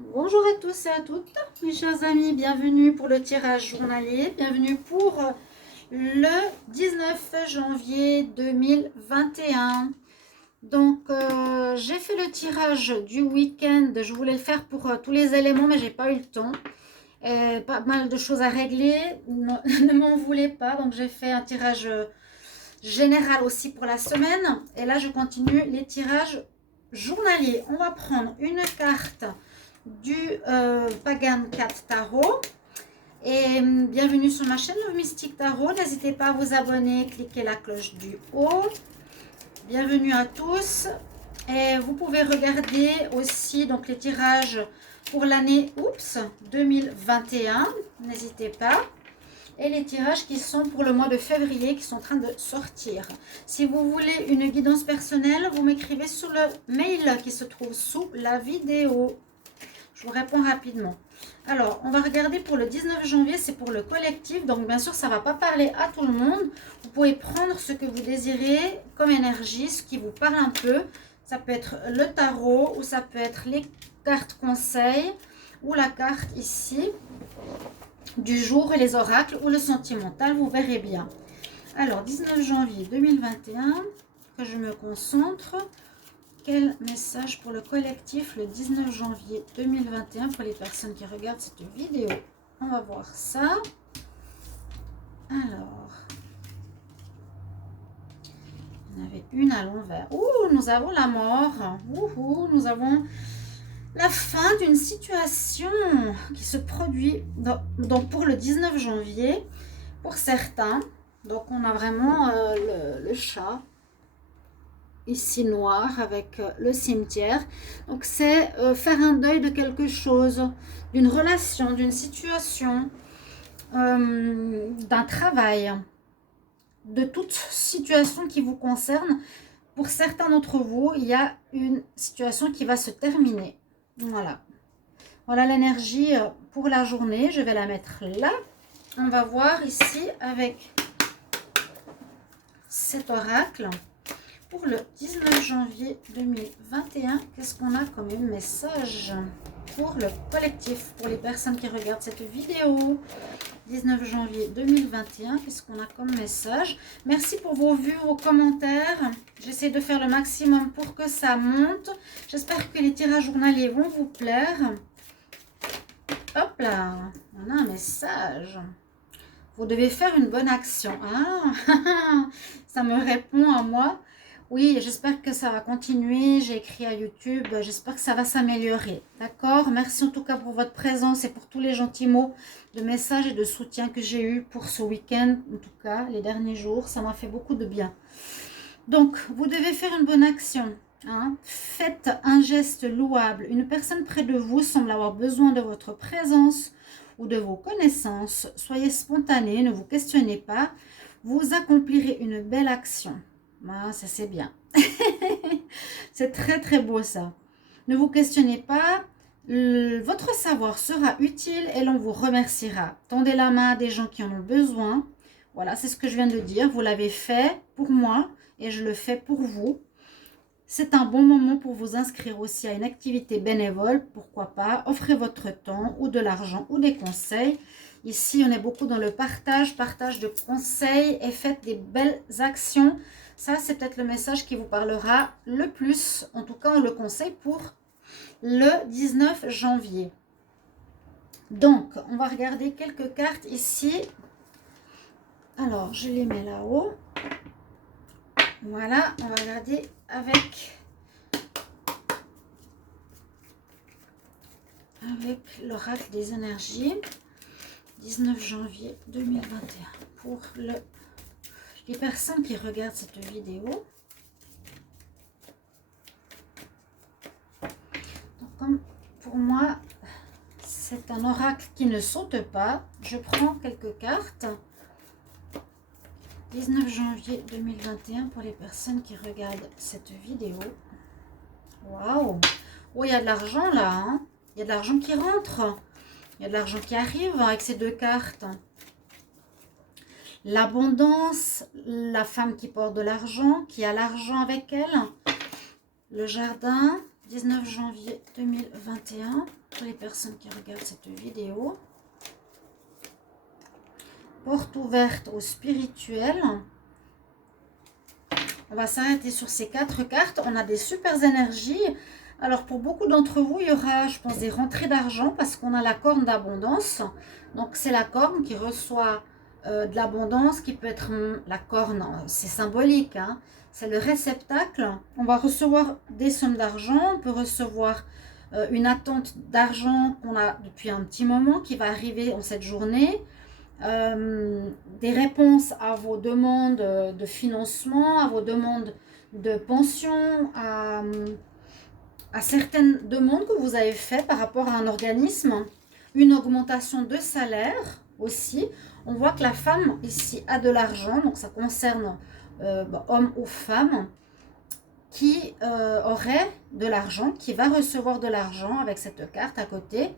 Bonjour à tous et à toutes, mes chers amis, bienvenue pour le tirage journalier, bienvenue pour le 19 janvier 2021. Donc, j'ai fait le tirage du week-end, je voulais le faire pour tous les éléments, mais j'ai pas eu le temps. Pas mal de choses à régler, ne m'en voulez pas, donc j'ai fait un tirage général aussi pour la semaine. Et là, je continue les tirages journaliers. On va prendre une carte du Pagan 4 Tarot. Et bienvenue sur ma chaîne Love Mystic Tarot. N'hésitez pas à vous abonner, cliquez la cloche du haut. Bienvenue à tous. Et vous pouvez regarder aussi donc les tirages pour l'année 2021. N'hésitez pas. Et les tirages qui sont pour le mois de février qui sont en train de sortir. Si vous voulez une guidance personnelle, vous m'écrivez sur le mail qui se trouve sous la vidéo. Je vous réponds rapidement. Alors, on va regarder pour le 19 janvier, c'est pour le collectif. Donc, bien sûr, ça ne va pas parler à tout le monde. Vous pouvez prendre ce que vous désirez comme énergie, ce qui vous parle un peu. Ça peut être le tarot ou ça peut être les cartes conseils ou la carte ici du jour et les oracles ou le sentimental, vous verrez bien. Alors, 19 janvier 2021, que je me concentre. Quel message pour le collectif le 19 janvier 2021 pour les personnes qui regardent cette vidéo? On va voir ça. Alors, il y en avait une à l'envers. Ouh, nous avons la mort. Ouh, nous avons la fin d'une situation qui se produit donc pour le 19 janvier pour certains. Donc, on a vraiment le chat ici noir avec le cimetière. Donc c'est faire un deuil de quelque chose, d'une relation, d'une situation, d'un travail, de toute situation qui vous concerne. Pour certains d'entre vous, il y a une situation qui va se terminer. Voilà. Voilà l'énergie pour la journée. Je vais la mettre là. On va voir ici avec cet oracle. Pour le 19 janvier 2021, qu'est-ce qu'on a comme message pour le collectif, pour les personnes qui regardent cette vidéo? 19 janvier 2021, qu'est-ce qu'on a comme message? Merci pour vos vues, vos commentaires. J'essaie de faire le maximum pour que ça monte. J'espère que les tirages journaliers vont vous plaire. Hop là, on a un message. Vous devez faire une bonne action. Ah, ça me répond à moi. Oui, j'espère que ça va continuer. J'ai écrit à YouTube. J'espère que ça va s'améliorer. D'accord? Merci en tout cas pour votre présence et pour tous les gentils mots de messages et de soutien que j'ai eu pour ce week-end. En tout cas, les derniers jours, ça m'a fait beaucoup de bien. Donc, vous devez faire une bonne action. Hein? Faites un geste louable. Une personne près de vous semble avoir besoin de votre présence ou de vos connaissances. Soyez spontané, ne vous questionnez pas. Vous accomplirez une belle action. Ah, ça c'est bien. C'est très très beau ça. Ne vous questionnez pas. Votre savoir sera utile et l'on vous remerciera. Tendez la main à des gens qui en ont besoin. Voilà, c'est ce que je viens de dire. Vous l'avez fait pour moi et je le fais pour vous. C'est un bon moment pour vous inscrire aussi à une activité bénévole. Pourquoi pas? Offrez votre temps ou de l'argent ou des conseils. Ici, on est beaucoup dans le partage de conseils et faites des belles actions. Ça, c'est peut-être le message qui vous parlera le plus. En tout cas, on le conseille pour le 19 janvier. Donc, on va regarder quelques cartes ici. Alors, je les mets là-haut. Voilà, on va regarder avec l'oracle des énergies. 19 janvier 2021 pour les personnes qui regardent cette vidéo. Donc, comme pour moi, c'est un oracle qui ne saute pas, je prends quelques cartes. 19 janvier 2021 pour les personnes qui regardent cette vidéo. Waouh! Oh, il y a de l'argent là, hein? Il y a de l'argent qui rentre. Il y a de l'argent qui arrive avec ces deux cartes. L'abondance, la femme qui porte de l'argent, qui a l'argent avec elle. Le jardin, 19 janvier 2021, pour les personnes qui regardent cette vidéo. Porte ouverte au spirituel. On va s'arrêter sur ces 4 cartes. On a des super énergies. Alors, pour beaucoup d'entre vous, il y aura, je pense, des rentrées d'argent parce qu'on a la corne d'abondance. Donc, c'est la corne qui reçoit de l'abondance, qui peut être la corne, c'est symbolique, hein. C'est le réceptacle. On va recevoir des sommes d'argent. On peut recevoir une attente d'argent qu'on a depuis un petit moment qui va arriver en cette journée. Des réponses à vos demandes de financement, à vos demandes de pension, à certaines demandes que vous avez faites par rapport à un organisme, une augmentation de salaire aussi. On voit que la femme ici a de l'argent, donc ça concerne homme ou femme qui aurait de l'argent, qui va recevoir de l'argent avec cette carte à côté.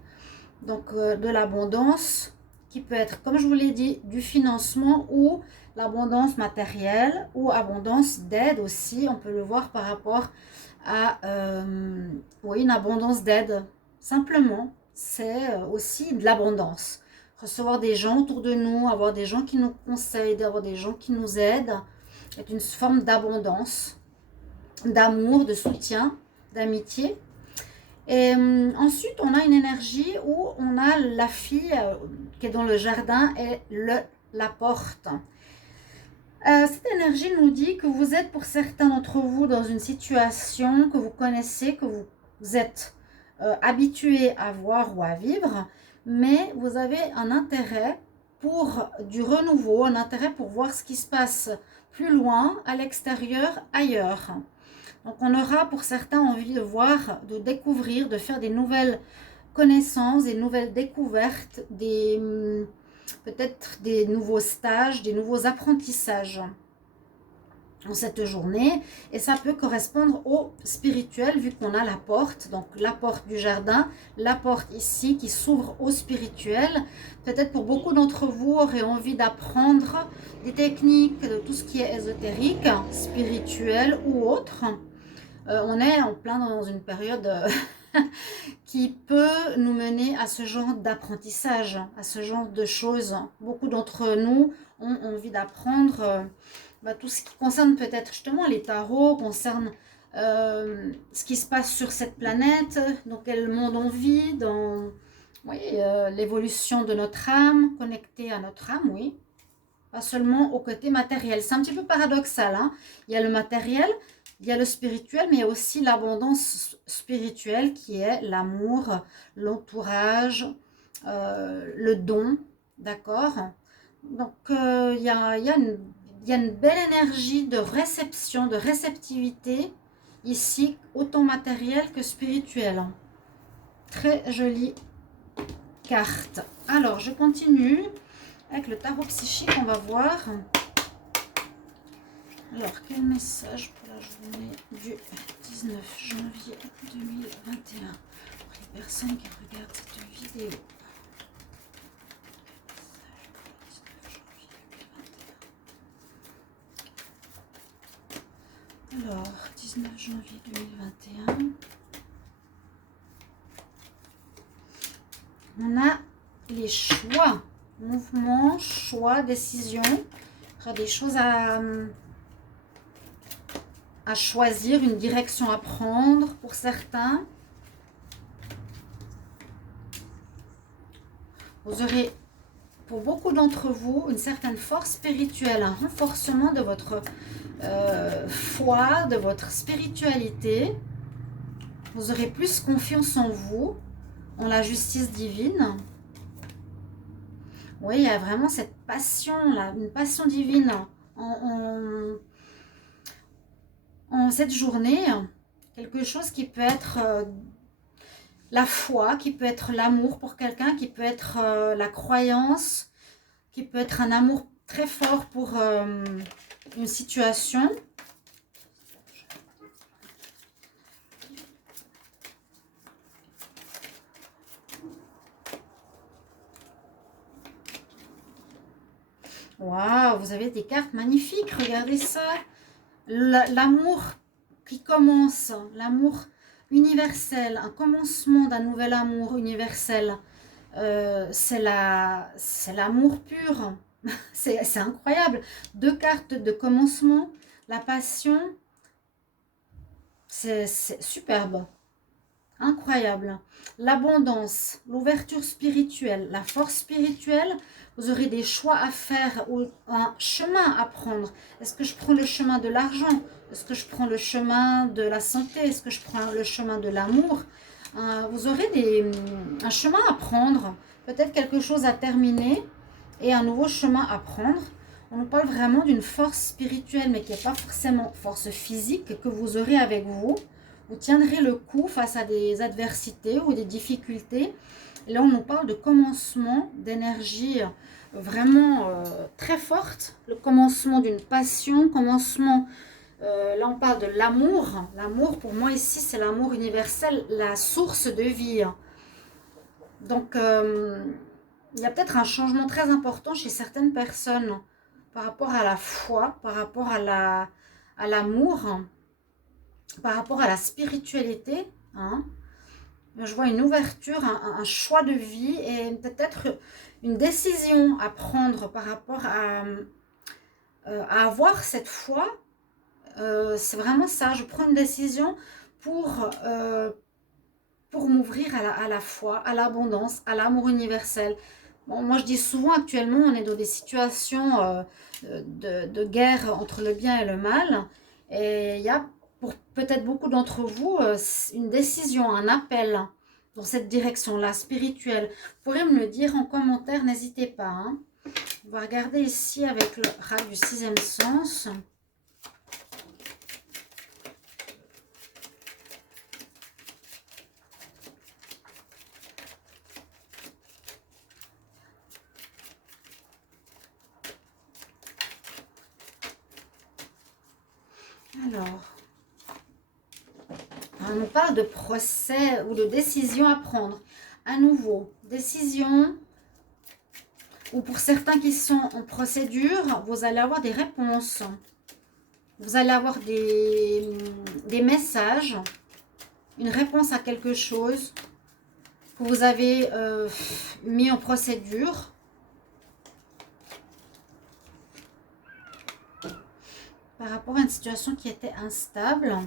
Donc de l'abondance qui peut être, comme je vous l'ai dit, du financement ou l'abondance matérielle ou abondance d'aide aussi. On peut le voir par rapport à oui, une abondance d'aide. Simplement, c'est aussi de l'abondance. Recevoir des gens autour de nous, avoir des gens qui nous conseillent, avoir des gens qui nous aident, est une forme d'abondance, d'amour, de soutien, d'amitié. Et ensuite, on a une énergie où on a la fille qui est dans le jardin et la porte. Cette énergie nous dit que vous êtes pour certains d'entre vous dans une situation que vous connaissez, que vous êtes habitué à voir ou à vivre, mais vous avez un intérêt pour du renouveau, un intérêt pour voir ce qui se passe plus loin, à l'extérieur, ailleurs. Donc on aura pour certains envie de voir, de découvrir, de faire des nouvelles connaissances, des nouvelles découvertes, peut-être des nouveaux stages, des nouveaux apprentissages en cette journée. Et ça peut correspondre au spirituel vu qu'on a la porte, donc la porte du jardin, la porte ici qui s'ouvre au spirituel. Peut-être pour beaucoup d'entre vous auraient envie d'apprendre des techniques de tout ce qui est ésotérique, spirituel ou autre. On est en plein dans une période qui peut nous mener à ce genre d'apprentissage, à ce genre de choses. Beaucoup d'entre nous ont envie d'apprendre tout ce qui concerne peut-être justement les tarots, concerne ce qui se passe sur cette planète, dans quel monde on vit, dans oui, l'évolution de notre âme, connectée à notre âme, oui. Pas seulement au côté matériel. C'est un petit peu paradoxal, hein. Il y a le matériel, il y a le spirituel, mais il y a aussi l'abondance spirituelle qui est l'amour, l'entourage, le don, d'accord? Donc, il y a une belle énergie de réception, de réceptivité ici, autant matériel que spirituel. Très jolie carte. Alors, je continue avec le tarot psychique, on va voir. Alors, quel message pour la journée du 19 janvier 2021 pour les personnes qui regardent cette vidéo. Alors, 19 janvier 2021. On a les choix, mouvement, choix, décision. Il y a des choses à choisir, une direction à prendre pour certains. Vous aurez, pour beaucoup d'entre vous, une certaine force spirituelle, un renforcement de votre foi, de votre spiritualité. Vous aurez plus confiance en vous, en la justice divine. Oui, il y a vraiment cette passion là, une passion divine en cette journée. Quelque chose qui peut être la foi, qui peut être l'amour pour quelqu'un, qui peut être la croyance, qui peut être un amour très fort pour une situation. Waouh, vous avez des cartes magnifiques, regardez ça. L'amour qui commence, l'amour universel, un commencement d'un nouvel amour universel. C'est l'amour pur. C'est incroyable. 2 cartes de commencement, la passion, c'est superbe. Incroyable. L'abondance, l'ouverture spirituelle, la force spirituelle. Vous aurez des choix à faire ou un chemin à prendre. Est-ce que je prends le chemin de l'argent? Est-ce que je prends le chemin de la santé? Est-ce que je prends le chemin de l'amour? Vous aurez un chemin à prendre. Peut-être quelque chose à terminer et un nouveau chemin à prendre. On nous parle vraiment d'une force spirituelle, mais qui n'est pas forcément force physique que vous aurez avec vous. Vous tiendrez le coup face à des adversités ou des difficultés. Et là, on nous parle de commencement d'énergie vraiment très forte. Le commencement d'une passion, commencement, là on parle de l'amour. L'amour, pour moi ici, c'est l'amour universel, la source de vie. Donc, il y a peut-être un changement très important chez certaines personnes par rapport à la foi, par rapport à l'amour, par rapport à la spiritualité. Hein. Je vois une ouverture, un choix de vie et peut-être une décision à prendre par rapport à avoir cette foi. C'est vraiment ça, je prends une décision pour m'ouvrir à la foi, à l'abondance, à l'amour universel. Bon, moi, je dis souvent, actuellement, on est dans des situations de guerre entre le bien et le mal. Et il y a, pour peut-être beaucoup d'entre vous, une décision, un appel dans cette direction-là, spirituelle. Vous pourrez me le dire en commentaire, n'hésitez pas. Hein. On va regarder ici avec le rat du 6e sens. Alors, on nous parle de procès ou de décision à prendre. À nouveau, décision, ou pour certains qui sont en procédure, vous allez avoir des réponses. Vous allez avoir des messages, une réponse à quelque chose que vous avez mis en procédure. Par rapport à une situation qui était instable. Alors,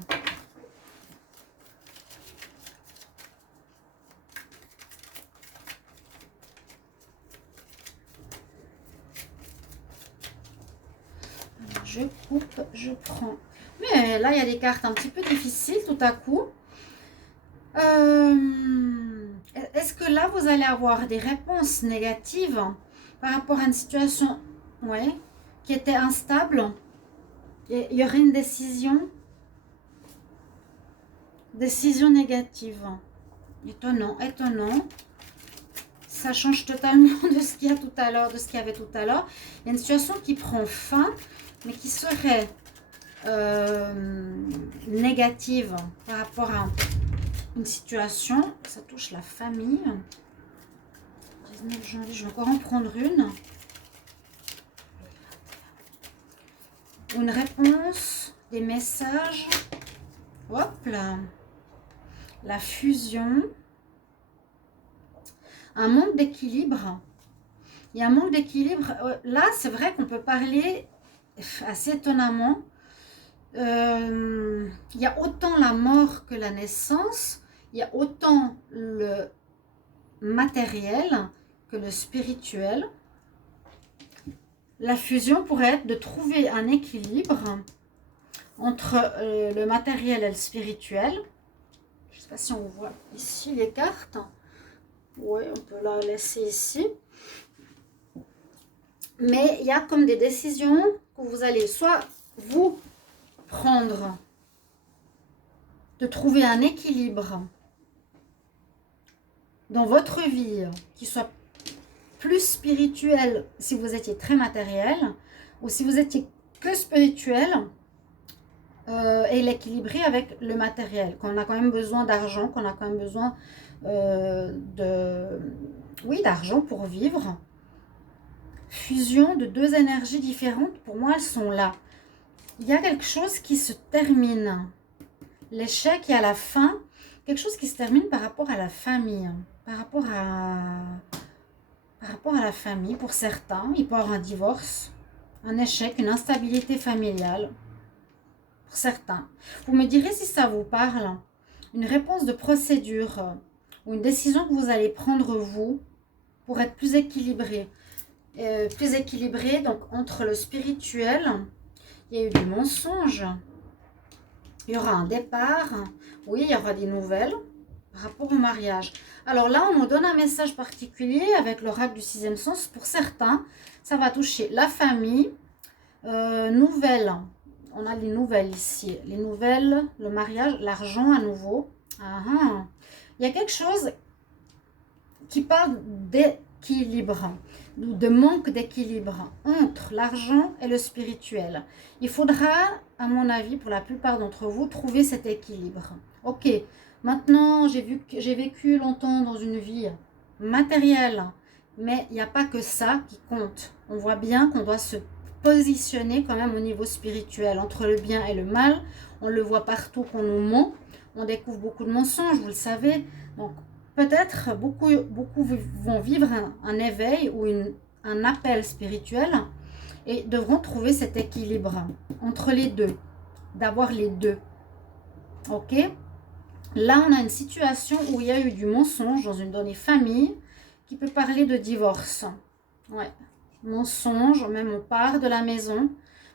je coupe, je prends. Mais là, il y a des cartes un petit peu difficiles tout à coup. Est-ce que là, vous allez avoir des réponses négatives par rapport à une situation qui était instable? Il y aurait une décision négative. Étonnant, étonnant. Ça change totalement de ce qu'il y a tout à l'heure, de ce qu'il y avait tout à l'heure. Il y a une situation qui prend fin, mais qui serait négative par rapport à une situation. Ça touche la famille. 19 janvier, je vais encore en prendre une. Une réponse, des messages. Hop là. La fusion. Un manque d'équilibre. Il y a un manque d'équilibre. Là, c'est vrai qu'on peut parler assez étonnamment. Il y a autant la mort que la naissance. Il y a autant le matériel que le spirituel. La fusion pourrait être de trouver un équilibre entre le matériel et le spirituel. Je ne sais pas si on voit ici les cartes. Oui, on peut la laisser ici. Mais il y a comme des décisions que vous allez soit vous prendre, de trouver un équilibre dans votre vie qui soit plus spirituel si vous étiez très matériel, ou si vous étiez que spirituel et l'équilibrer avec le matériel, qu'on a quand même besoin d'argent, qu'on a quand même besoin d'argent pour vivre. Fusion de 2 énergies différentes, pour moi elles sont là. Il y a quelque chose qui se termine. L'échec est à la fin. quelque chose qui se termine par rapport à la famille, par rapport à la famille. Pour certains, il peut y avoir un divorce, un échec, une instabilité familiale. Pour certains, vous me direz si ça vous parle. Une réponse de procédure ou une décision que vous allez prendre vous pour être plus équilibré. Donc entre le spirituel, il y a eu du mensonge, il y aura un départ, oui, il y aura des nouvelles par rapport au mariage. Alors là, on me donne un message particulier avec l'oracle du sixième sens. Pour certains, ça va toucher la famille, nouvelles. On a les nouvelles ici, les nouvelles, le mariage, l'argent à nouveau. Il y a quelque chose qui parle d'équilibre, ou de manque d'équilibre entre l'argent et le spirituel. Il faudra, à mon avis, pour la plupart d'entre vous, trouver cet équilibre. Ok, maintenant j'ai vécu longtemps dans une vie matérielle, mais il n'y a pas que ça qui compte. On voit bien qu'on doit se positionner quand même au niveau spirituel, entre le bien et le mal. On le voit partout qu'on nous ment. On découvre beaucoup de mensonges, vous le savez. Donc, peut-être beaucoup vont vivre un éveil ou un appel spirituel et devront trouver cet équilibre entre les deux, d'avoir les deux. Ok? Là, on a une situation où il y a eu du mensonge dans les familles qui peut parler de divorce. Ouais, mensonge, même on part de la maison.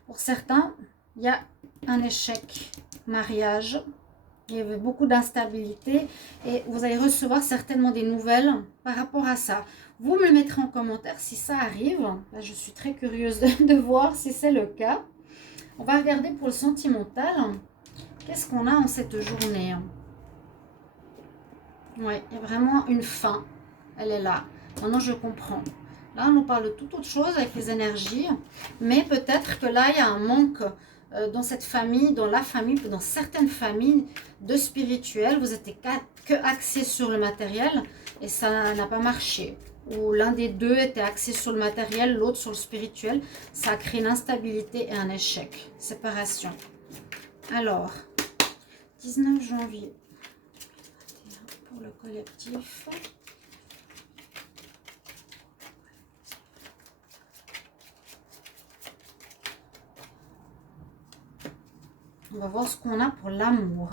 Pour certains, il y a un échec, mariage. Il y avait beaucoup d'instabilité et vous allez recevoir certainement des nouvelles par rapport à ça. Vous me le mettrez en commentaire si ça arrive. Là, je suis très curieuse de voir si c'est le cas. On va regarder pour le sentimental. Qu'est-ce qu'on a en cette journée? Oui, il y a vraiment une fin. Elle est là. Maintenant, je comprends. Là, on nous parle de toute autre chose avec les énergies. Mais peut-être que là, il y a un manque dans cette famille, dans la famille, dans certaines familles de spirituel. Vous n'étiez que axé sur le matériel et ça n'a pas marché. Ou l'un des deux était axé sur le matériel, l'autre sur le spirituel. Ça a créé une instabilité et un échec. Séparation. Alors, 19 janvier. Pour le collectif. On va voir ce qu'on a pour l'amour.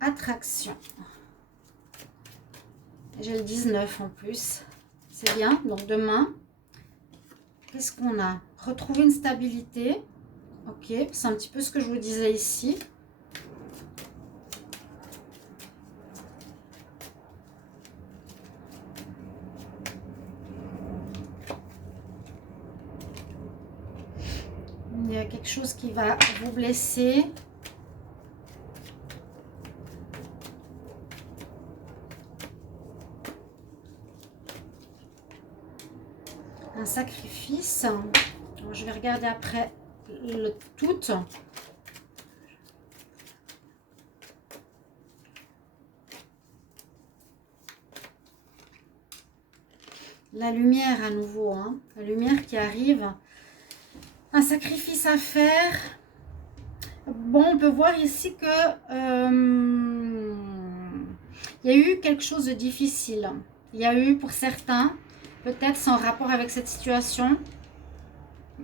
Attraction. J'ai le 19 en plus. C'est bien. Donc demain, qu'est-ce qu'on a? Retrouver une stabilité. Ok, c'est un petit peu ce que je vous disais ici. Il y a quelque chose qui va vous blesser. Un sacrifice. Alors, je vais regarder après le tout. La lumière à nouveau, hein. La lumière qui arrive. Un sacrifice à faire. Bon, on peut voir ici que il y a eu quelque chose de difficile. Il y a eu pour certains, peut-être sans rapport avec cette situation,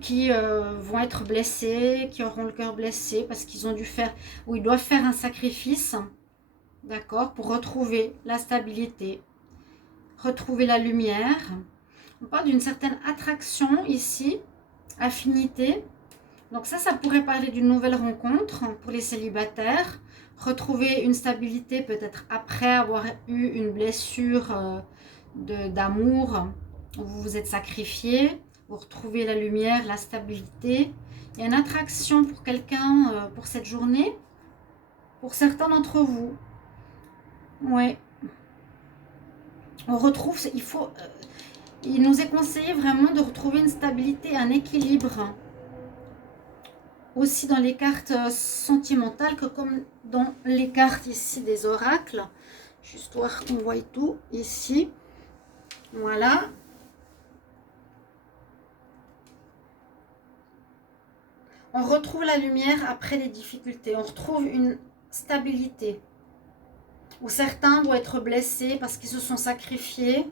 qui vont être blessés, qui auront le cœur blessé parce qu'ils ont dû faire, ou ils doivent faire un sacrifice, d'accord, pour retrouver la stabilité, retrouver la lumière. On parle d'une certaine attraction ici, affinité. Donc ça pourrait parler d'une nouvelle rencontre pour les célibataires. Retrouver une stabilité peut-être après avoir eu une blessure d'amour où vous vous êtes sacrifié. Vous retrouvez la lumière, la stabilité. Il y a une attraction pour quelqu'un pour cette journée. Pour certains d'entre vous. Oui. On retrouve, il nous est conseillé vraiment de retrouver une stabilité, un équilibre. Aussi dans les cartes sentimentales que comme dans les cartes ici des oracles. Juste voir qu'on voit tout ici. Voilà. On retrouve la lumière après les difficultés. On retrouve une stabilité. Ou certains vont être blessés parce qu'ils se sont sacrifiés.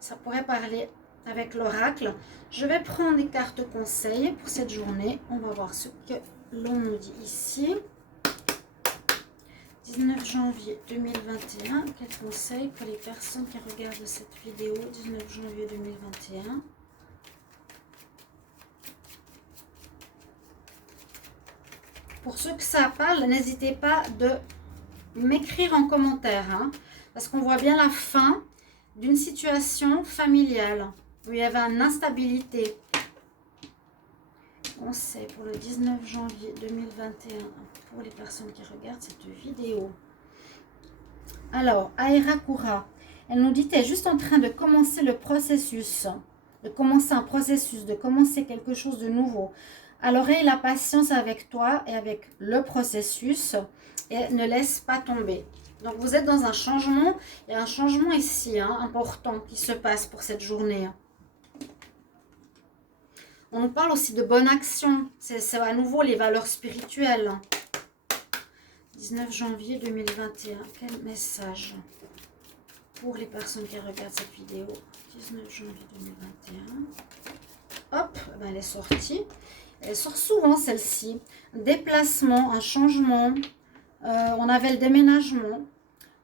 Ça pourrait parler avec l'oracle. Je vais prendre des cartes conseils pour cette journée. On va voir ce que l'on nous dit ici. 19 janvier 2021. Quels conseils pour les personnes qui regardent cette vidéo? 19 janvier 2021. Pour ceux que ça parle, n'hésitez pas de m'écrire en commentaire, hein, parce qu'on voit bien la fin d'une situation familiale où il y avait une instabilité. Conseil pour le 19 janvier 2021 pour les personnes qui regardent cette vidéo. Alors, Aira-Kura, elle nous dit, tu es juste en train de commencer le processus, de commencer un processus, de commencer quelque chose de nouveau. Alors, aie la patience avec toi et avec le processus et ne laisse pas tomber. Donc, vous êtes dans un changement. Il y a un changement ici, hein, important qui se passe pour cette journée. On nous parle aussi de bonne action. C'est à nouveau les valeurs spirituelles. 19 janvier 2021. Quel message pour les personnes qui regardent cette vidéo? 19 janvier 2021. Hop, ben elle est sortie. Elle sort souvent celle-ci. Déplacement, un changement. On avait le déménagement.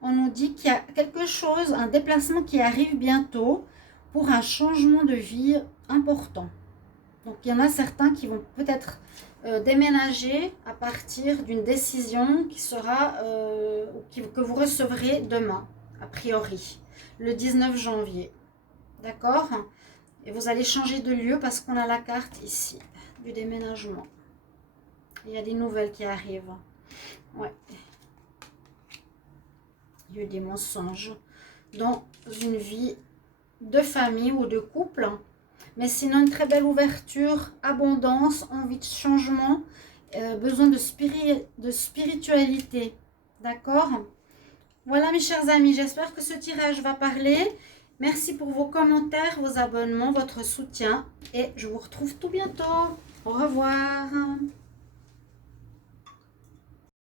On nous dit qu'il y a quelque chose, un déplacement qui arrive bientôt pour un changement de vie important. Donc, il y en a certains qui vont peut-être déménager à partir d'une décision qui sera, que vous recevrez demain, a priori, le 19 janvier. D'accord? Et vous allez changer de lieu parce qu'on a la carte ici, du déménagement. Il y a des nouvelles qui arrivent. Ouais. Il y a eu des mensonges dans une vie de famille ou de couple. Mais sinon, une très belle ouverture, abondance, envie de changement, besoin de spiritualité. D'accord? Voilà mes chers amis, j'espère que ce tirage va parler. Merci pour vos commentaires, vos abonnements, votre soutien. Et je vous retrouve tout bientôt. Au revoir.